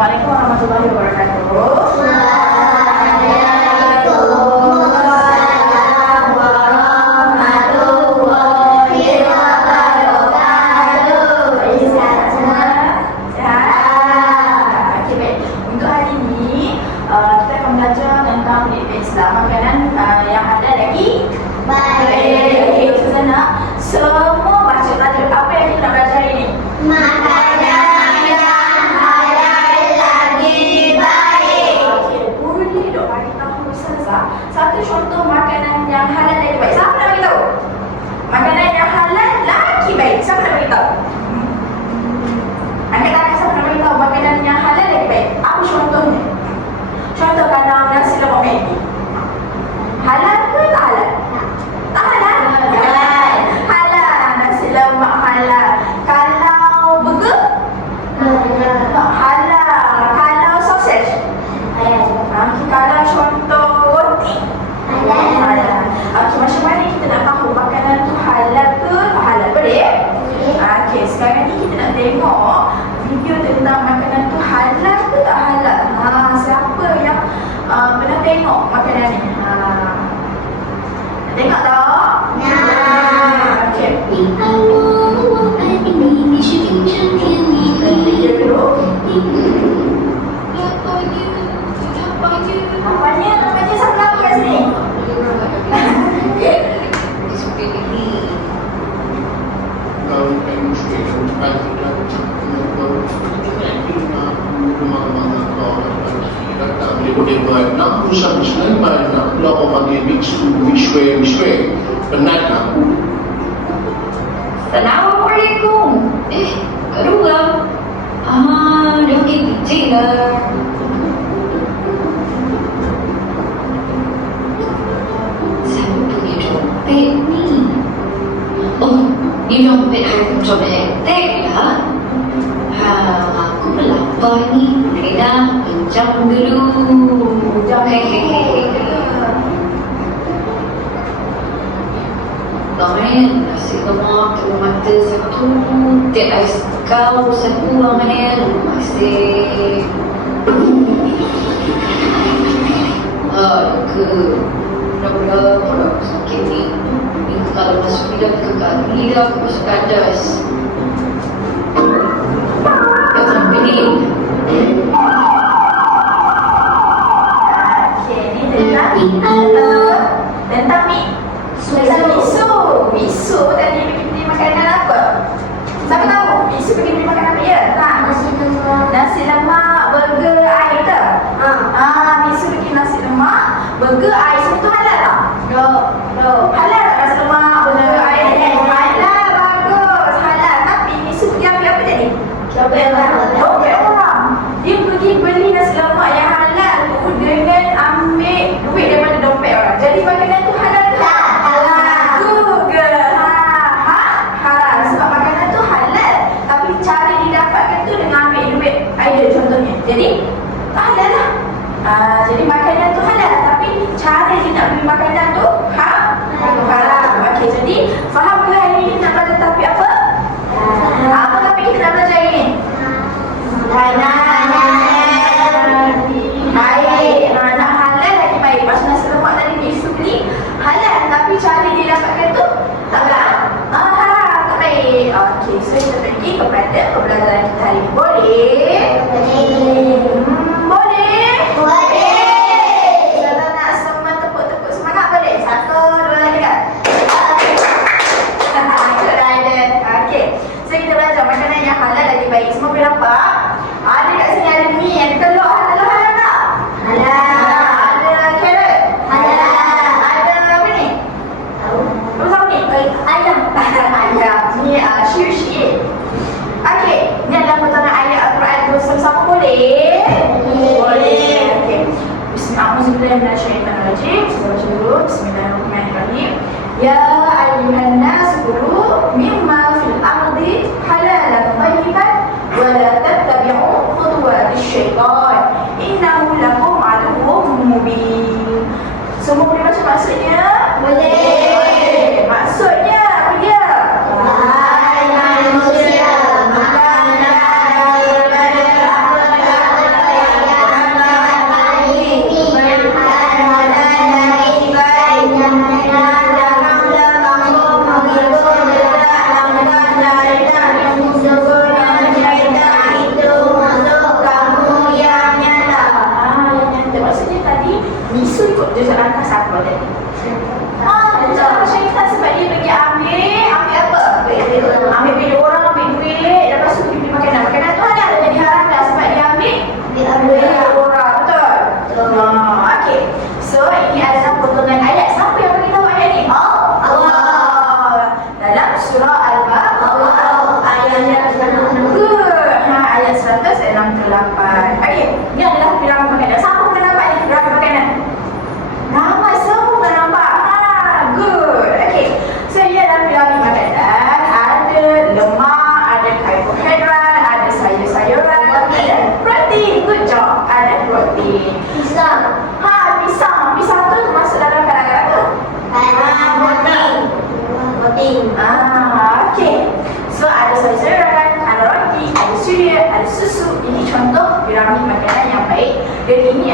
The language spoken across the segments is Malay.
Assalamualaikum warahmatullahi wabarakatuh. Makanan yang ada lagi baik. Okey, Susana, semua baca tajuk. Apa yang kita nak belajar ini? Makanan yang halal lagi baik. Okey, boleh dok bagi tahu Ustazah satu contoh makanan yang halal lagi baik. Siapa nak bagi tahu? Makanan yang halal lagi baik. Siapa nak bagi tahu? Angkat tangan siapa nak bagi tahu makanan yang halal lagi baik. Apa contohnya? Contoh kalau nasi lemak Maggi. Halal ke tak halal? Tak halal? Halal. Halal. Nasi lemak halal. Kalau burger? Halal. Kalau sausage? Halal. Kalau contoh roti? Halal. Okey, macam mana kita nak tahu makanan tu halal ke tak halal? Boleh? Okey, sekarang ni kita nak tengok video tentang makanan tu halal ke tak halal. Siapa yang pernah tengok makanan ni? Tengok tak? Okey. Namanya siapa nama kat sini? Boleh buat nak usah Sulaiman, nak pula orang panggil Mishwe penat aku. Assalamualaikum. Kedua. Dia makin kecil lah. Siapa punya dompet ni? Oh, ni dompet hektik lah. Aku melapar ni. Boleh dah, pinjam dulu. Amin, nasi lemak, telur mata satu, teh ais kau satu, Amin. Terima kasih. Mudah-mudahan kalau aku sakit ni, kalau masuk lidah ke kaki, aku masuk kadas. Ya, sampai ni. Tentang miso tadi pergi beli makanan apa? Siapa tahu? Miso pergi beli makanan apa ya? Nasi lemak, burger, air ke? Miso pergi nasi lemak, burger, air. Semua tu halal tak? Halal tak nasi lemak, burger, air? Halal, bagus. Halal. Tapi miso pergi ambil apa tadi? Dompet orang. Dia pergi beli nasi lemak yang halal tu dengan ambil duit daripada dompet orang. Jadi makanan tu halal ke? Jadi tak halal lah. Jadi makanan tu halal, tapi cara dia nak beli makanan tu haram. Okey, jadi faham ke hari ni nak belajar topik apa? Apa topik kita nak belajar hari ni? Baik. Nak halal lagi baik. Pasal nasi lemak tadi biasa beli halal, tapi cara dia dapatkan tu tak halal. Haram, tak baik. Okey, so kita pergi kepada pembelajaran kita hari ni. Boleh? Baik, semua boleh nampak? Ada kat sini ada mi, ada telur, halal tak? Halal. Ada carrot? Halal. Ada apa ni? Apa tahu ni? Ayam. Ayam. Ni syir. Okey, ni adalah potongan ayat Al-Quran bersama-sama boleh? Boleh. Okey. Bismillahirrahmanirrahim. Kita baca dulu. Bismillahirrahmanirrahim. Ya ayyuhan nas kulu mimma fil ardi halalan tayyiban wa la tattabi'u khutuwatish syaitan innahu lakum aduwwun mubin. Semua boleh baca maksudnya? Boleh. Maksudnya apa dia? Wahai manusia, makanlah daripada apa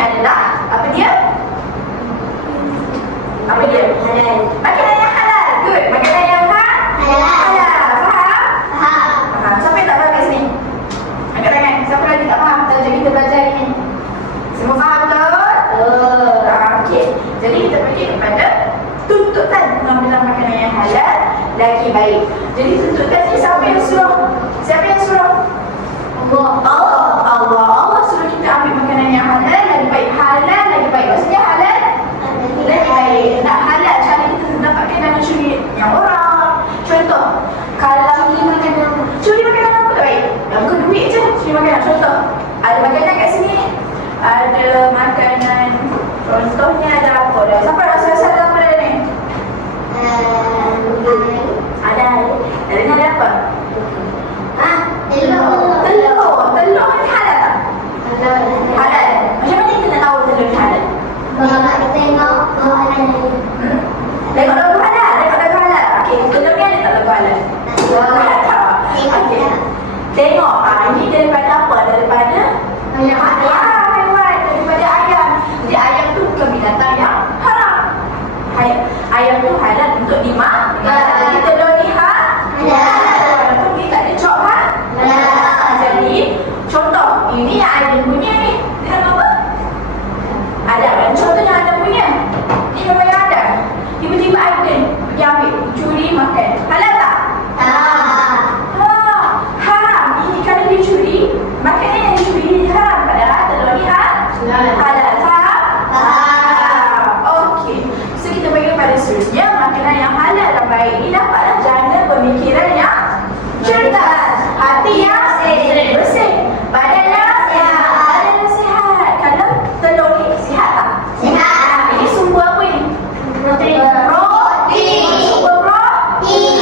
adalah apa dia? Apa dia? Halal. Makanan yang halal. Good. Makanan yang halal. Faham? Faham. Siapa yang tak faham kat sini? Angkat tangan. Siapa lagi tak faham? Tajuk kita belajar hari ni. Semua faham betul? Okey. Jadi kita pergi kepada tuntutan pengambilan makanan yang halal lagi baik. Jadi tuntutan ni siapa yang suruh? Siapa yang suruh? Allah suruh kita ambil makanan yang halal lagi baik. Halal lagi baik. Maksudnya halal lagi baik. Nak halal cara kita dapatkan dengan curi yang orang. Contoh, kalau curi makanan apa tak baik? Yang bukan duit je curi makanan. Contoh, ada makanan kat sini. Ada makanan, contohnya ada apa dah? Siapa rasa ada apa dah ni? Ada ada apa? Telur ni halal tak? Halal. Macam mana kita nak tahu telur ni halal? Tengok logo halal, tengok logo halal. Okey, telur ni ada tak logo halal? Tak. Okey. Tengok, ini daripada apa? Daripada haiwan, daripada ayam. Jadi ayam tu bukan binatang yang haram. Ayam tu halal untuk dimakan. Jadi telur ni walaupun dia tak ada cop Jadi contoh, ini yang ada punya ni. Dia nama apa? Ada. Contohnya ada punya. Ni memang yang ada. Tiba-tiba ada pergi ambil, curi makan. Halal tak? Haram. Ini kalau dia curi, makanan yang dicuri ni haram. Padahal telur ni halal. Faham? Okey. So kita bagi pada seterusnya, makanan yang halal dan baik ni dapatlah jana pemikiran yang cerdas, hati yang bersih, badan yang sihat. Kalau telur ni sihat tak? Ini sumber apa ni? Protein. Sumber protein.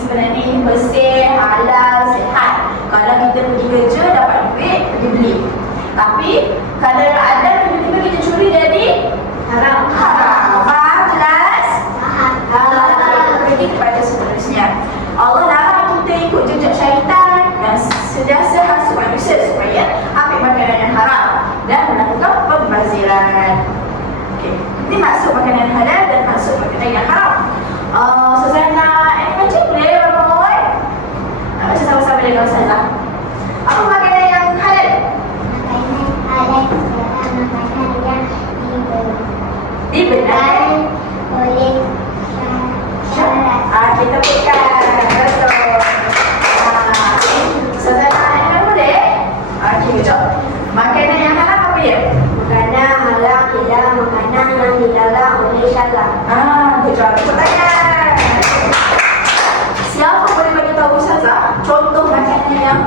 Sebenarnya ini bersih, halal, sihat. Kalau kita pergi kerja dapat duit, pergi beli. Tapi kalau ada tiba-tiba kita curi jadi haram. Faham? Jelas? Pergi kepada seterusnya. Allah larang kita ikut jejak syaitan dan sentiasa hasut manusia supaya ambil makanan yang haram dan melakukan pembaziran. Okey, ini maksud makanan halal dan maksud makanan yang haram. Susana, baca boleh Ramai? Nak baca sama-sama dengan Ustazah. Apa makanan yang halal? Dibenarkan oleh kita pegang. Betul. Susana, ini boleh? Okey, jom. Makanan yang halal apa dia? makanan halal ialah makanan yang dilarang oleh syariat. Betul. Tepuk tangan. Siapa boleh bagi tahu Ustazah contoh makanan yang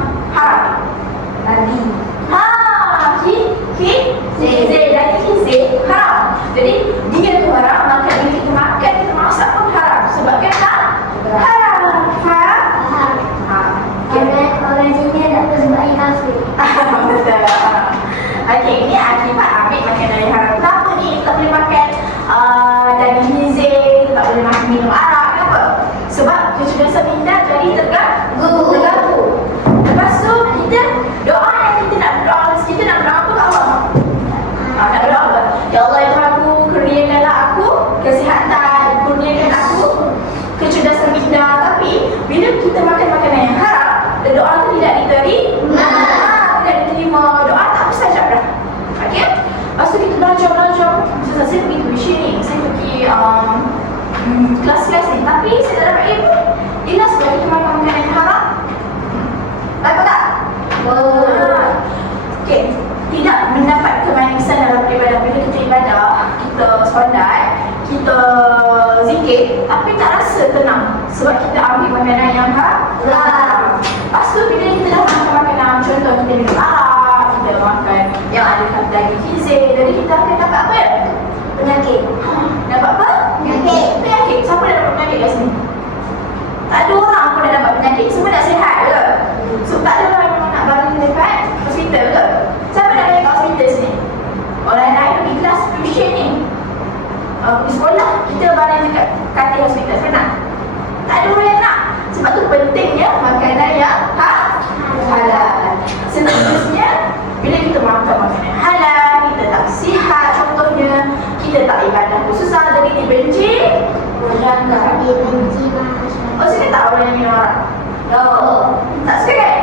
Tak suka kan?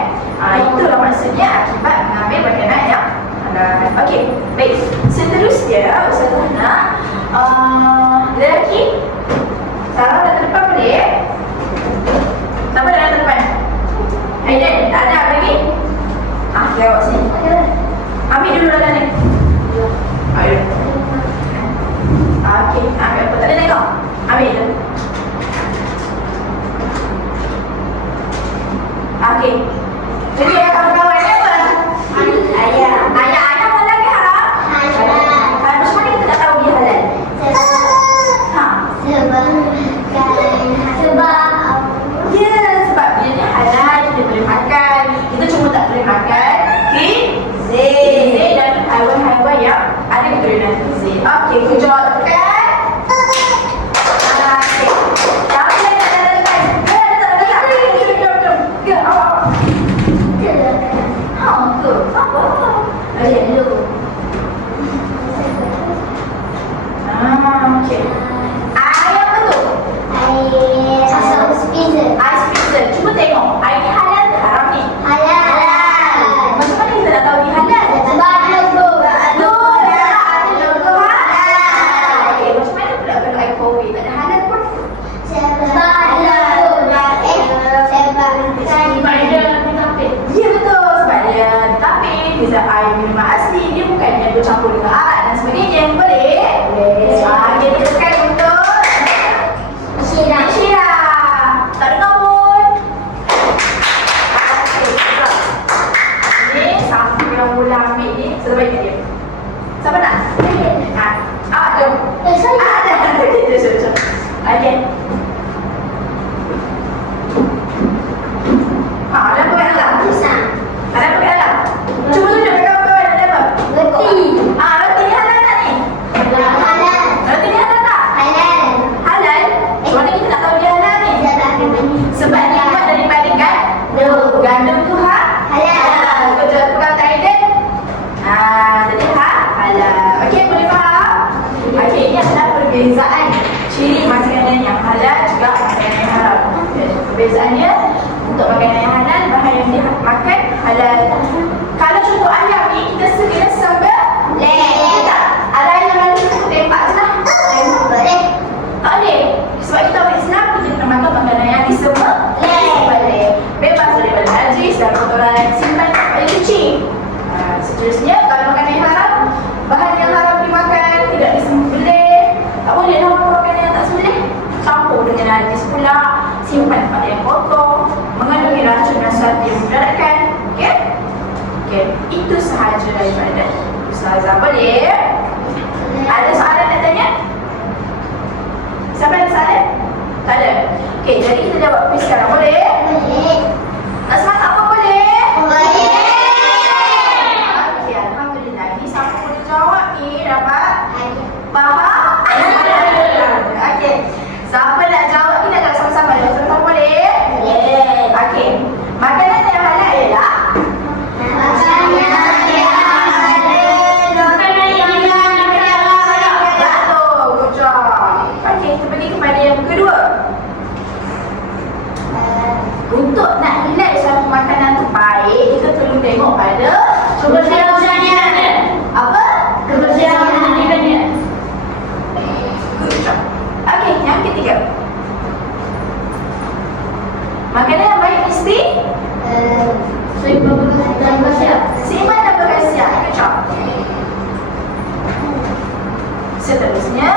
Itulah maksudnya akibat mengambil makanan yang halal. Okey, baik. Seterusnya Ustazah nak lelaki. Sarah dah terdepan boleh? Siapa dah terdepan? Aiden, ada apa lagi? Lewat sini. Ambil dulu dalam ni. Ayo. Okey, ambil apa? Tak ada tengok. Ambil je. Okey. Jadi kawan-kawan ni apa? Ayah. Ayah halal ke haram? Macam mana kita tak tahu dia halal? Ya, sebab dia ni halal, kita boleh makan. Kita cuma tak boleh makan gizi dan haiwan-haiwan yang ada keturunan gizi. Okey, kejap tekan. Okey. Siapa yang tak ada tekan? Ke, awak. Ke. Apa? Okey. Okey. Air apa tu? Air spitzer. Cuba tengok. Air ni halal ke haram ni? Macam mana kita nak tahu dia halal? Ada logo halal. Okey, macam mana pula kalau air kowe tak ada halal pun? Ya betul, sebab dia ditapis. Dia air minuman asli. Dia bukannya bercampur dengan arak dan sebagainya. Boleh? Okey, kita tekan untuk Syira. Tak dengar pun. Okey, betul. Ni siapa yang mula ambil ni? Sebaiknya dia. Siapa nak? Jom. Jom. Okey. Ada apa kat dalam? Ada apa kat dalam? Cuba tunjuk kat kawan-kawan ada apa? Roti ni halal tak ni? Roti ni halal tak? Halal? Macam mana kita nak tahu dia halal ni? Sebab dia buat daripada gandum tu halal. Betul, pegang Aiden. Jadi halal. Okey, boleh faham? Okey, ini adalah perbezaan ciri makanan yang halal juga makanan yang haram. Perbezaannya, untuk makanan yang halal, bahan yang dimakan halal. Kalau contoh ayam ni, kita sekira sambal tak? Ada yang lain kita tembak je lah. Tak boleh. Sebab kita orang Islam, kita kena makan makanan yang disembelih. Bebas daripada najis dan kotoran, simpan tak boleh cuci. Seterusnya, kalau makanan yang haram, bahan yang haram dimakan, tidak disembelih. Tak boleh lah makan makanan yang tak sembelih. Campur dengan najis pula, simpan tempat yang kotor, mengandungi racun dan sesuatu yang mudaratkan. Okey? Okey, itu sahaja daripada Ustazah. Boleh? Ada soalan nak tanya? Siapa ada soalan? Tak ada? Okey, jadi kita jawab quiz sekarang. Boleh? Tak semangat apa boleh? Okey, Alhamdulillah. Ini siapa boleh jawab ni dapat? Faham? Okey. Siapa nak jawab ni nak sama-sama? Sama-sama boleh? Okey. Makanan yang halal ialah untuk nak nilai suatu makanan tu baik, kita perlu tengok pada kebersihannya. Apa? Kebersihannya. Okey, yang ketiga. Makanan yang baik mesti seimbang dan berkhasiat. Good job. Seterusnya,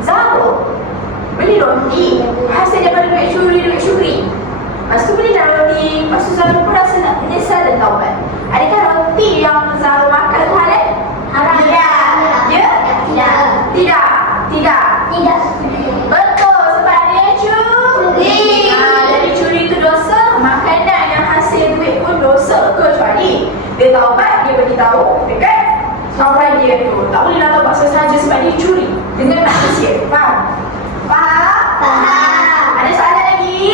Zahro beli roti hasil daripada duit syuri. Lepas tu belilah roti. Lepas tu Zahro pun rasa nak menyesal dan taubat. Adakah roti yang Zahro makan tu halal? Haram. Ya? Tidak. Betul, sebab dia curi. Jadi curi itu dosa. Makanan yang hasil duit pun dosa. Kecuali dia taubat, dia beritahu dekat orang dia tu. Tak boleh lah taubat sahaja sebab dia curi dengan manusia. Faham? Ada soalan lagi?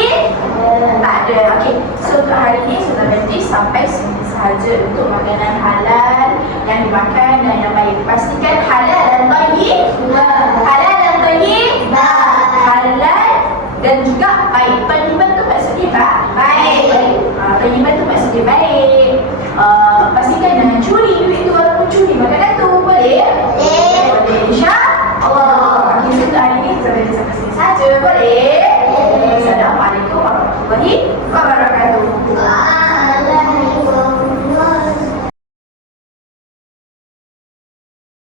Tak ada. Okey. So untuk hari ini sudah berhenti sampai sini sahaja untuk makanan halal yang dimakan dan yang baik. Pastikan halal dan tayyib. Halal dan tayyib. Halal dan juga baik. Tayyib itu maksudnya Okey, baik.